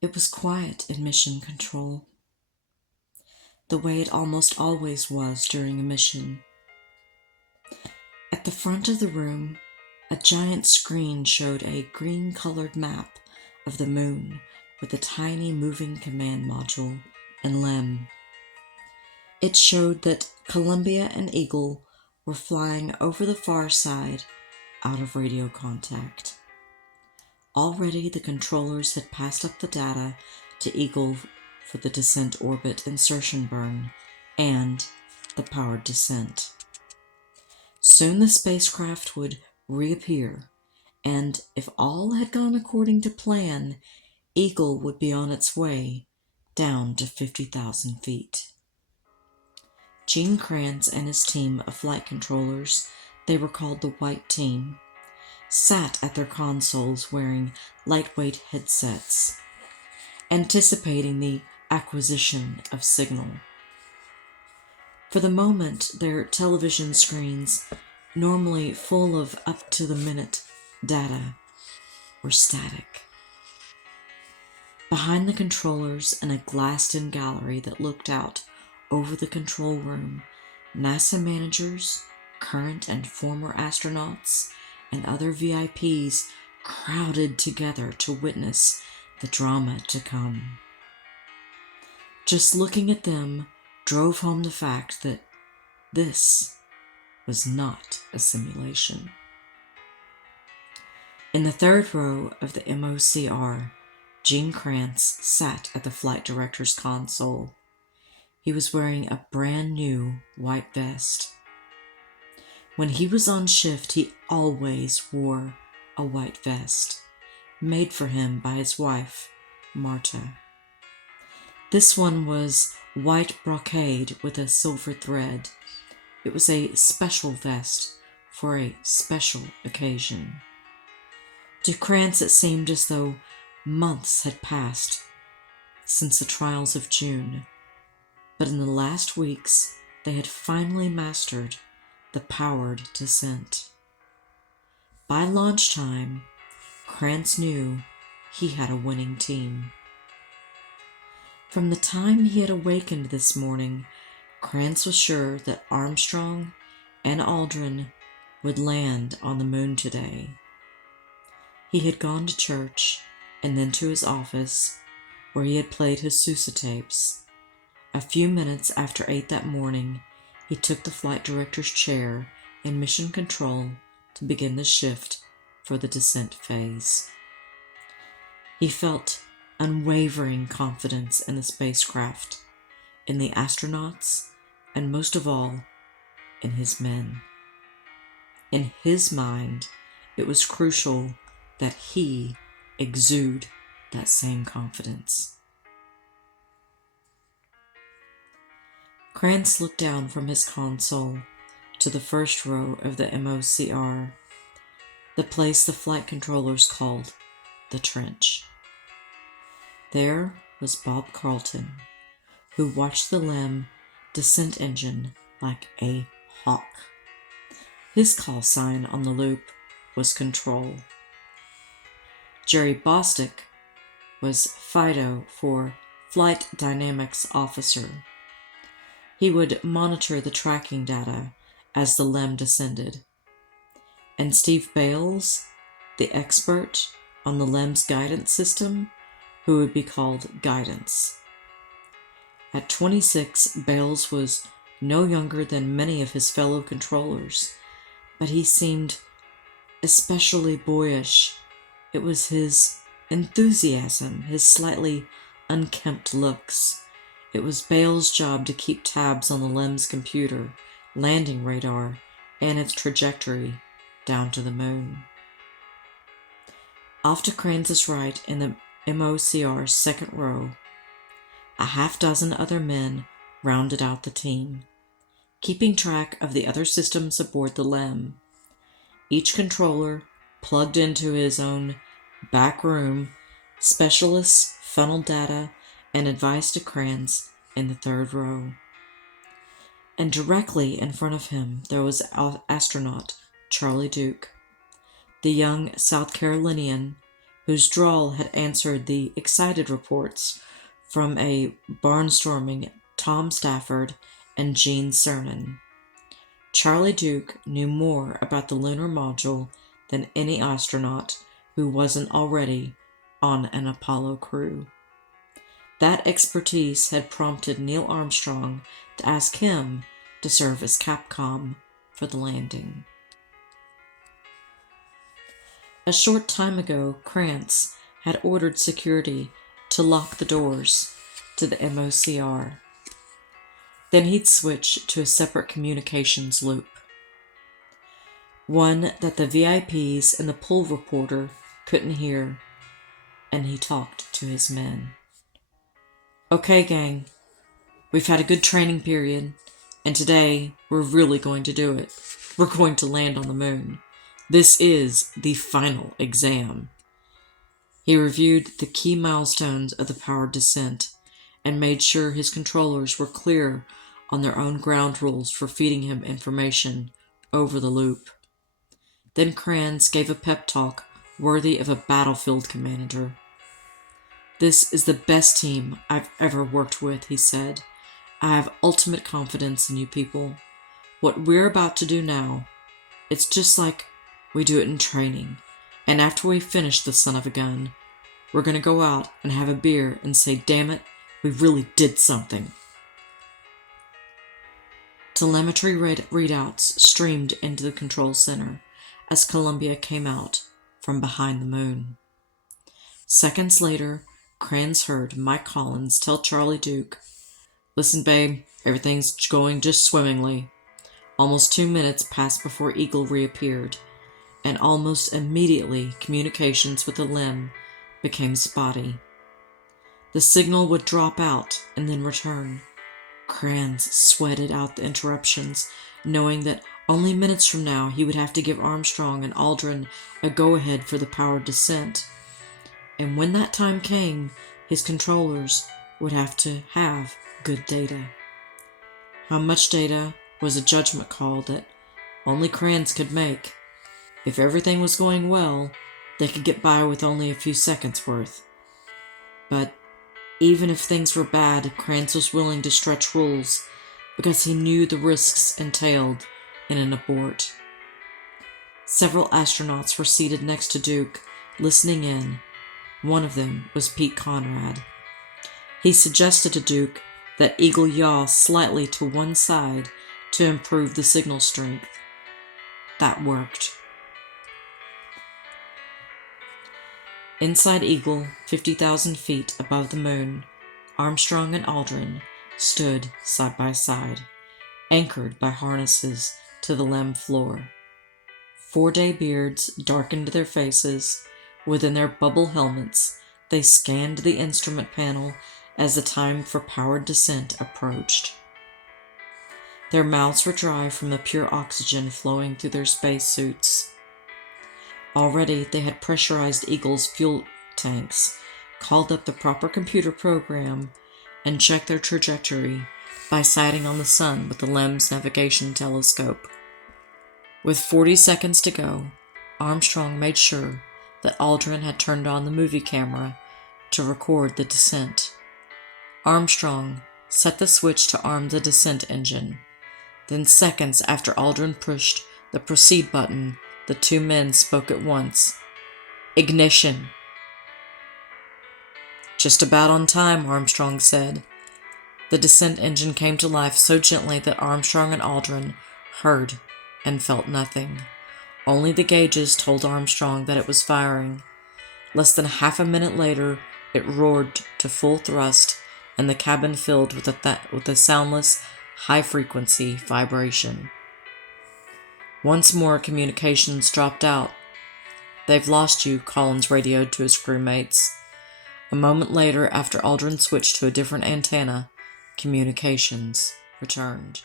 It was quiet in Mission Control, the way it almost always was during a mission. At the front of the room, a giant screen showed a green-colored map of the moon with a tiny moving command module and LEM. It showed that Columbia and Eagle were flying over the far side, out of radio contact. Already the controllers had passed up the data to Eagle for the descent orbit insertion burn and the powered descent. Soon the spacecraft would reappear, and if all had gone according to plan, Eagle would be on its way down to 50,000 feet. Gene Kranz and his team of flight controllers, they were called the White Team, sat at their consoles wearing lightweight headsets, anticipating the acquisition of signal. For the moment, their television screens, normally full of up-to-the-minute data, were static. Behind the controllers in a glassed-in gallery that looked out over the control room, NASA managers, current and former astronauts, and other VIPs crowded together to witness the drama to come. Just looking at them drove home the fact that this was not a simulation. In the third row of the MOCR, Gene Kranz sat at the flight director's console. He was wearing a brand new white vest. When he was on shift, he always wore a white vest, made for him by his wife, Marta. This one was white brocade with a silver thread. It was a special vest for a special occasion. To Kranz it seemed as though months had passed since the trials of June, but in the last weeks they had finally mastered the powered descent. By launch time, Kranz knew he had a winning team. From the time he had awakened this morning, Kranz was sure that Armstrong and Aldrin would land on the moon today. He had gone to church and then to his office, where he had played his Sousa tapes. A few minutes after 8 that morning, he took the flight director's chair in Mission Control to begin the shift for the descent phase. He felt unwavering confidence in the spacecraft, in the astronauts, and most of all, in his men. In his mind, it was crucial that he exude that same confidence. Kranz looked down from his console to the first row of the MOCR, the place the flight controllers called the trench. There was Bob Carlton, who watched the LEM descent engine like a hawk. His call sign on the loop was Control. Jerry Bostick was FIDO for Flight Dynamics Officer. He would monitor the tracking data as the LEM descended. And Steve Bales, the expert on the LEM's guidance system, who would be called Guidance. At 26, Bales was no younger than many of his fellow controllers, but he seemed especially boyish. It was his enthusiasm, his slightly unkempt looks. It was Bale's job to keep tabs on the LEM's computer, landing radar, and its trajectory down to the moon. Off to Kranz's right in the MOCR's second row, a half-dozen other men rounded out the team, keeping track of the other systems aboard the LEM. Each controller plugged into his own back room. Specialists funneled data and advice to Kranz in the third row. And directly in front of him there was astronaut Charlie Duke, the young South Carolinian whose drawl had answered the excited reports from a barnstorming Tom Stafford and Gene Cernan. Charlie Duke knew more about the lunar module than any astronaut who wasn't already on an Apollo crew. That expertise had prompted Neil Armstrong to ask him to serve as Capcom for the landing. A short time ago, Krantz had ordered security to lock the doors to the MOCR. Then he'd switch to a separate communications loop, one that the VIPs and the pool reporter couldn't hear, and he talked to his men. Okay, gang, we've had a good training period, and today we're really going to do it. We're going to land on the moon. This is the final exam. He reviewed the key milestones of the powered descent and made sure his controllers were clear on their own ground rules for feeding him information over the loop. Then Krantz gave a pep talk worthy of a battlefield commander. This is the best team I've ever worked with, he said. I have ultimate confidence in you people. What we're about to do now, it's just like we do it in training. And after we finish the son of a gun, we're going to go out and have a beer and say, damn it, we really did something. Telemetry readouts streamed into the control center as Columbia came out from behind the moon. Seconds later, Krantz heard Mike Collins tell Charlie Duke, listen, babe, everything's going just swimmingly. Almost 2 minutes passed before Eagle reappeared, and almost immediately communications with the LEM became spotty. The signal would drop out and then return. Krantz sweated out the interruptions, knowing that only minutes from now he would have to give Armstrong and Aldrin a go-ahead for the powered descent. And when that time came, his controllers would have to have good data. How much data was a judgment call that only Krantz could make. If everything was going well, they could get by with only a few seconds worth. But even if things were bad, Krantz was willing to stretch rules because he knew the risks entailed in an abort. Several astronauts were seated next to Duke, listening in. One of them was Pete Conrad. He suggested to Duke that Eagle yaw slightly to one side to improve the signal strength. That worked. Inside Eagle, 50,000 feet above the moon, Armstrong and Aldrin stood side by side, anchored by harnesses to the LEM floor. 4-day beards darkened their faces. Within their bubble helmets, they scanned the instrument panel as the time for powered descent approached. Their mouths were dry from the pure oxygen flowing through their spacesuits. Already they had pressurized Eagle's fuel tanks, called up the proper computer program, and checked their trajectory by sighting on the sun with the LEM's navigation telescope. With 40 seconds to go, Armstrong made sure that Aldrin had turned on the movie camera to record the descent. Armstrong set the switch to arm the descent engine. Then seconds after Aldrin pushed the proceed button, the two men spoke at once. Ignition. Just about on time, Armstrong said. The descent engine came to life so gently that Armstrong and Aldrin heard and felt nothing. Only the gauges told Armstrong that it was firing. Less than half a minute later, it roared to full thrust, and the cabin filled with a soundless, high-frequency vibration. Once more, communications dropped out. They've lost you, Collins radioed to his crewmates. A moment later, after Aldrin switched to a different antenna, communications returned.